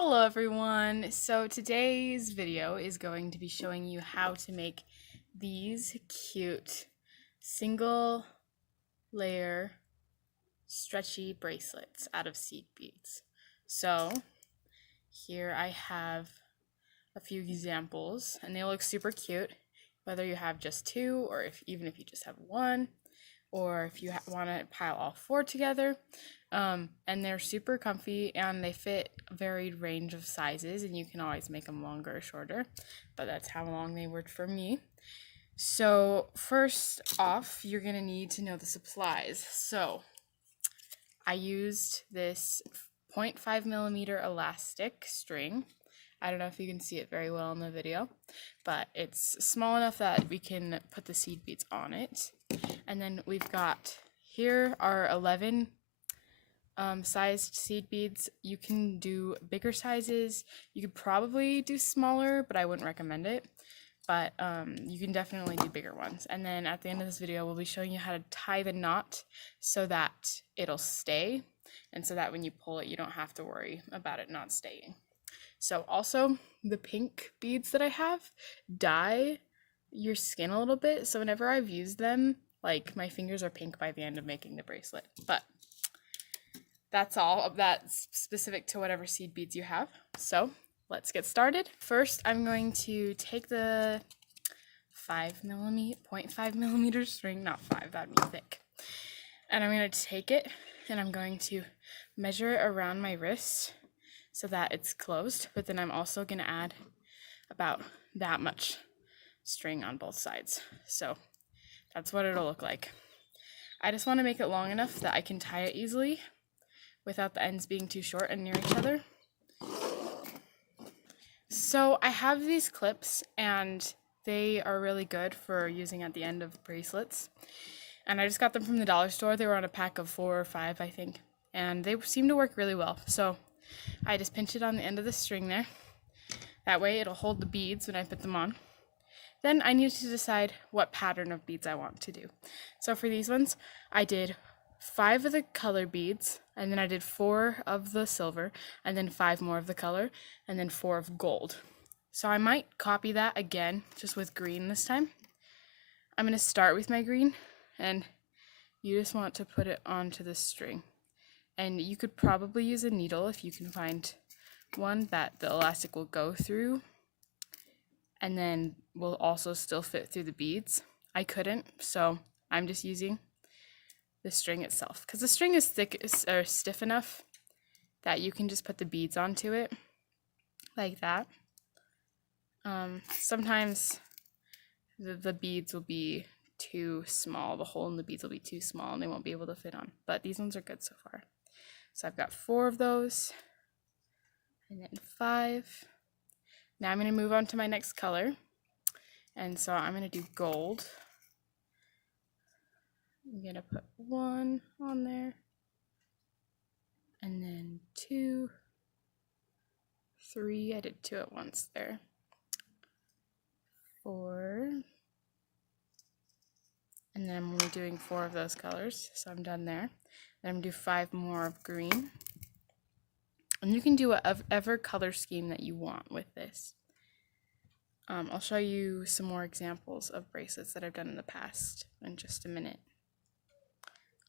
Hello everyone! So today's video is going to be showing you how to make these cute single layer stretchy bracelets out of seed beads. So here I have a few examples and they look super cute, whether you have just two or even if you just have one, or if you want to pile all four together. And they're super comfy and they fit a varied range of sizes, and you can always make them longer or shorter, but that's how long they worked for me. So first off, you're gonna need to know the supplies. So I used this 0.5 millimeter elastic string. I don't know if you can see it very well in the video, but it's small enough that we can put the seed beads on it. And then we've got, here are 11 sized seed beads. You can do bigger sizes. You could probably do smaller, but I wouldn't recommend it. But you can definitely do bigger ones. And then at the end of this video, we'll be showing you how to tie the knot so that it'll stay, and so that when you pull it, you don't have to worry about it not staying. So also, the pink beads that I have dye your skin a little bit, so whenever I've used them, like, my fingers are pink by the end of making the bracelet. But that's all of that specific to whatever seed beads you have. So let's get started. First, I'm going to take the 0.5 millimeter string, not 5, that'd be thick. And I'm going to take it and I'm going to measure it around my wrist so that it's closed, but then I'm also going to add about that much string on both sides. So that's what it'll look like. I just want to make it long enough that I can tie it easily without the ends being too short and near each other. So I have these clips and they are really good for using at the end of bracelets. And I just got them from the dollar store. They were on a pack of 4 or 5, I think. And they seem to work really well. So I just pinch it on the end of the string there. That way it'll hold the beads when I put them on. Then I need to decide what pattern of beads I want to do. So for these ones, I did 5 of the color beads, and then I did 4 of the silver, and then 5 more of the color, and then 4 of gold. So I might copy that again, just with green this time. I'm going to start with my green, and you just want to put it onto the string. And you could probably use a needle if you can find one that the elastic will go through and then will also still fit through the beads. I couldn't, so I'm just using the string itself, because the string is thick or stiff enough that you can just put the beads onto it like that. Sometimes the beads will be too small, the hole in the beads will be too small and they won't be able to fit on, but these ones are good so far. So I've got 4 of those, and then 5. Now I'm going to move on to my next color, and so I'm going to do gold. I'm going to put 1 on there, and then 2, 3, I did 2 at once there, 4, and then I'm only doing 4 of those colors, so I'm done there. Then I'm going to do 5 more of green. And you can do whatever color scheme that you want with this. I'll show you some more examples of bracelets that I've done in the past in just a minute.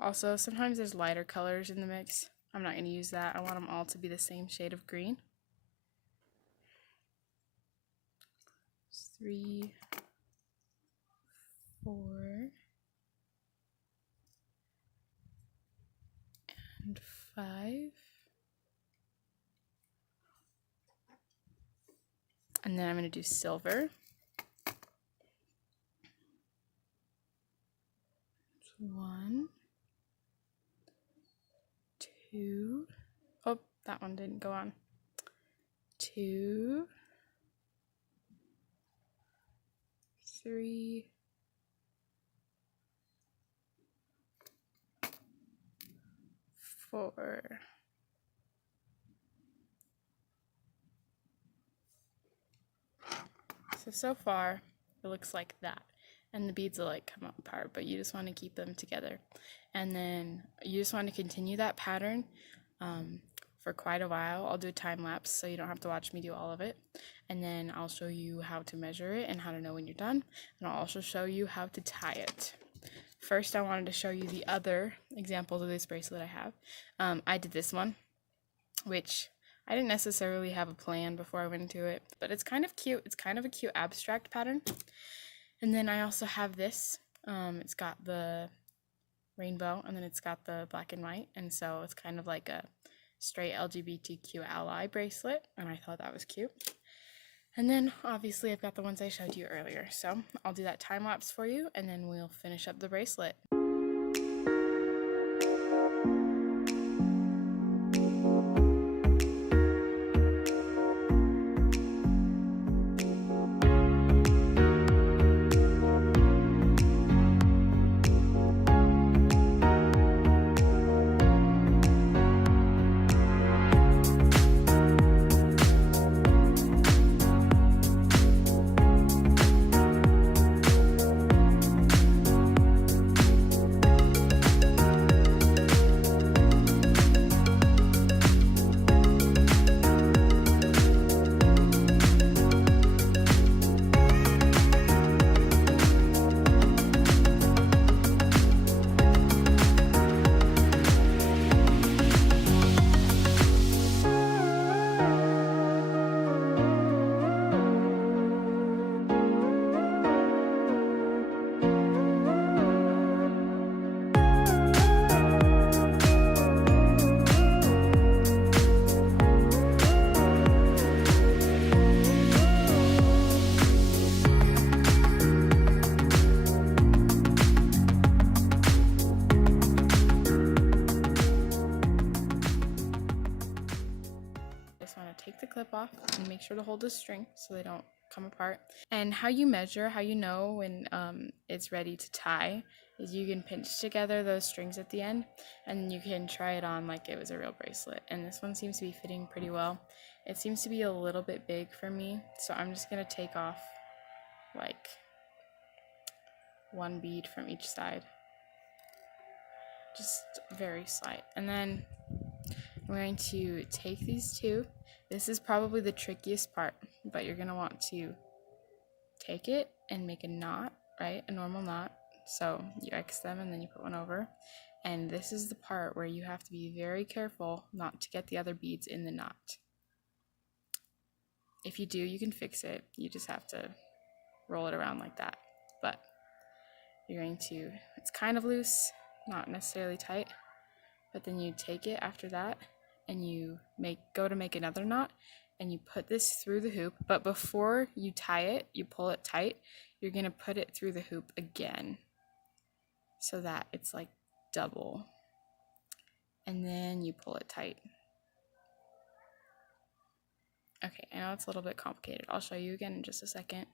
Also, sometimes there's lighter colors in the mix. I'm not going to use that. I want them all to be the same shade of green. 3, 4, and 5. And then I'm going to do silver. 1, 2. Oh, that one didn't go on. 2, 3, 4. So far, it looks like that. And the beads will like come apart, but you just want to keep them together. And then you just want to continue that pattern for quite a while. I'll do a time lapse so you don't have to watch me do all of it. And then I'll show you how to measure it and how to know when you're done. And I'll also show you how to tie it. First, I wanted to show you the other examples of this bracelet I have. I did this one, which I didn't necessarily have a plan before I went into it, but it's kind of cute. It's kind of a cute abstract pattern. And then I also have this. It's got the rainbow, and then it's got the black and white, and so it's kind of like a straight LGBTQ ally bracelet, and I thought that was cute. And then obviously I've got the ones I showed you earlier, so I'll do that time lapse for you, and then we'll finish up the bracelet. Take the clip off and make sure to hold the string so they don't come apart. And how you measure, how you know when it's ready to tie, is you can pinch together those strings at the end, and you can try it on like it was a real bracelet. And this one seems to be fitting pretty well. It seems to be a little bit big for me, so I'm just gonna take off like one bead from each side, just very slight. And then I'm going to take these two. This is probably the trickiest part, but you're going to want to take it and make a knot, right? A normal knot. So you X them and then you put one over. And this is the part where you have to be very careful not to get the other beads in the knot. If you do, you can fix it. You just have to roll it around like that. But you're going to, it's kind of loose, not necessarily tight, but then you take it after that and you go to make another knot, and you put this through the hoop, but before you tie it, you pull it tight, you're gonna put it through the hoop again so that it's like double, and then you pull it tight. Okay, I know it's a little bit complicated. I'll show you again in just a second,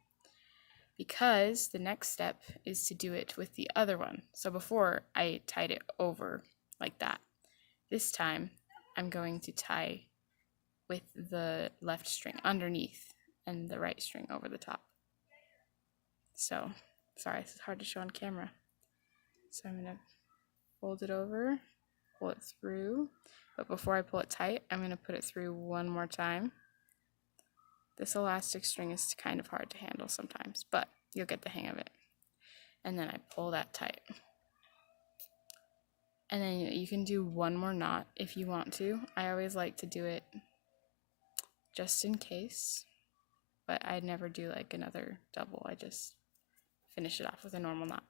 because the next step is to do it with the other one. So before I tied it over like that, this time I'm going to tie with the left string underneath and the right string over the top. So, sorry, this is hard to show on camera. So I'm gonna fold it over, pull it through, but before I pull it tight, I'm gonna put it through one more time. This elastic string is kind of hard to handle sometimes, but you'll get the hang of it. And then I pull that tight. And then you can do one more knot if you want to. I always like to do it just in case, but I'd never do like another double. I just finish it off with a normal knot.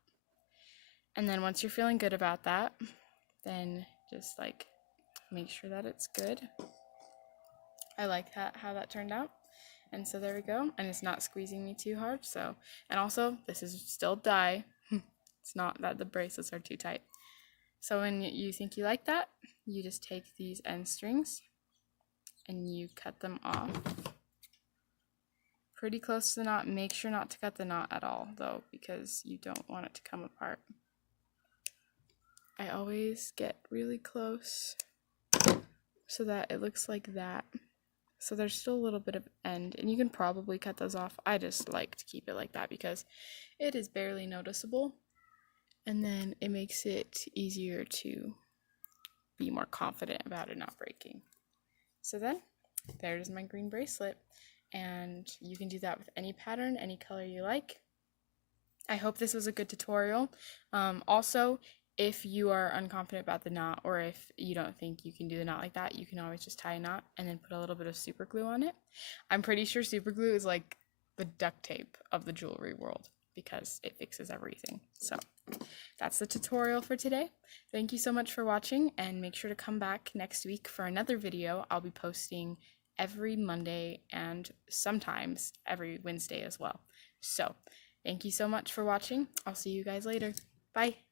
And then once you're feeling good about that, then just like make sure that it's good. I like how that turned out. And so there we go. And it's not squeezing me too hard. So, and also this is still dye. It's not that the bracelets are too tight. So when you think you like that, you just take these end strings and you cut them off pretty close to the knot. Make sure not to cut the knot at all though, because you don't want it to come apart. I always get really close so that it looks like that. So there's still a little bit of end, and you can probably cut those off. I just like to keep it like that because it is barely noticeable, and then it makes it easier to be more confident about it not breaking. So then, there's my green bracelet. And you can do that with any pattern, any color you like. I hope this was a good tutorial. Also, if you are unconfident about the knot, or if you don't think you can do the knot like that, you can always just tie a knot and then put a little bit of super glue on it. I'm pretty sure super glue is like the duct tape of the jewelry world because it fixes everything. So that's the tutorial for today. Thank you so much for watching, and make sure to come back next week for another video. I'll be posting every Monday and sometimes every Wednesday as well. So thank you so much for watching. I'll see you guys later. Bye.